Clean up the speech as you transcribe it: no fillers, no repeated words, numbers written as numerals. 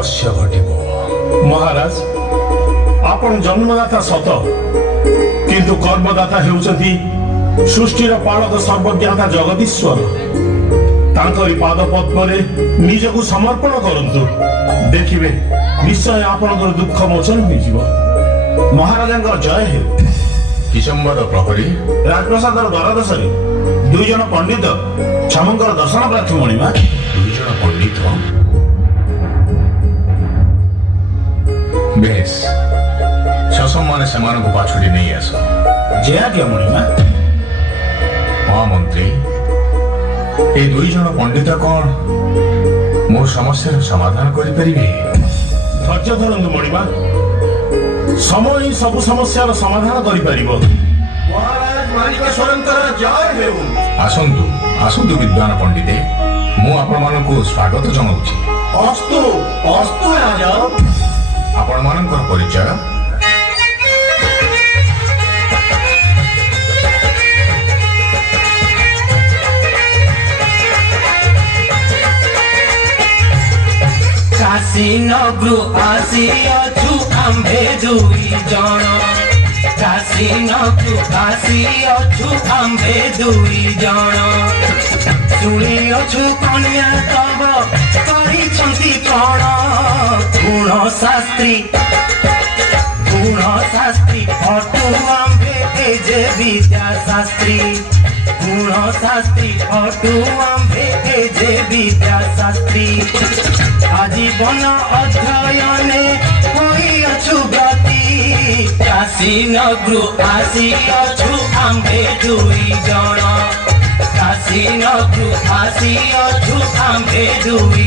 অবশ্য ঘটিব। মহারাজ আপন জন্মদাতা সত কিন্তু কর্মদাতা হেউଛନ୍ତି সৃষ্টির ପାଳକ ସର୍ବଜ୍ଞାତା ଜଗଦୀଶ୍ୱର। ତାଙ୍କରି ପାଦ ପଦ୍ମରେ ନିଜକୁ ସମର୍ପଣ କରନ୍ତୁ, ଦେଖିବେ ନିଶ୍ଚୟ ଆପଣଙ୍କର ଦୁଃଖ ମୋଚନ ହୋଇଯିବ। ମହାରାଜାଙ୍କର ଜୟ ହେଉ। କିଶମ୍ବର ପ୍ରହରୀ ରାଜପ୍ରସାଦର ଦ୍ୱାରଦେଶରେ ଦୁଇ ଜଣ ପଣ୍ଡିତ ଛମଙ୍କର ଦର୍ଶନ ପ୍ରାର୍ଥୀ ମଣିମା। ଦୁଇ ଜଣ ପଣ୍ଡିତ। ବେଶ ସସମ୍ମାନେ ସେମାନଙ୍କୁ ପାଛୁଡ଼ି ନେଇ ଆସ। ଯେ ଆଜ୍ଞା ମଣିମା। ମହାମନ୍ତ୍ରୀ, এই ଦୁଇ ଜଣ ପଣ୍ଡିତ କ'ଣ ମୋ ସମସ୍ୟାର ସମାଧାନ କରିପାରିବେ? ଧୈର୍ଯ୍ୟ ଧରନ୍ତୁ ମଣିମା, ସମୟ ହିଁ ସବୁ ସମସ୍ୟାର ସମାଧାନ କରିପାରିବ। ମହାରାଜ ମାଣିକେଶ୍ୱରଙ୍କର ଜୟ ହେଉ। ଆସନ୍ତୁ ଆସନ୍ତୁ ବିଦ୍ୱାନ ପଣ୍ଡିତେ, ମୁଁ ଆପଣମାନଙ୍କୁ ସ୍ୱାଗତ ଜଣାଉଛି। ଅସ୍ତୁ ଅସ୍ତୁ ରାଜା। ଆପଣମାନଙ୍କର ପରିଚୟ? କାଶୀନଗରୁ ଆସିଅଛୁ ଆମ୍ଭେ ଦୁଇ ଜଣ। କାଶୀନଗରୁ ଆସିଅଛୁ ଆମ୍ଭେ ଦୁଇ ଜଣ। ଶୁଣିଅଛୁ କନ୍ୟା ତବ କରିଛନ୍ତି କ'ଣ? ଗୁଣଶାସ୍ତ୍ରୀ ଅଟୁ ଆମ୍ଭେ ଏ ଯେ ବିଦ୍ୟାଶାସ୍ତ୍ରୀ। ଗୁଣଶାସ୍ତ୍ରୀ ଅଟୁ ଆମ୍ଭେ ଏ ଯେ ବିଦ୍ୟାଶାସ୍ତ୍ରୀ। আজীবন অধ্যয়নে হইয়াছু ব্রতী। কাশীনগরু আসিয়াছু আম্ভে দুই জন। কাশীনগরু আসিয়াছু আম্ভে দুই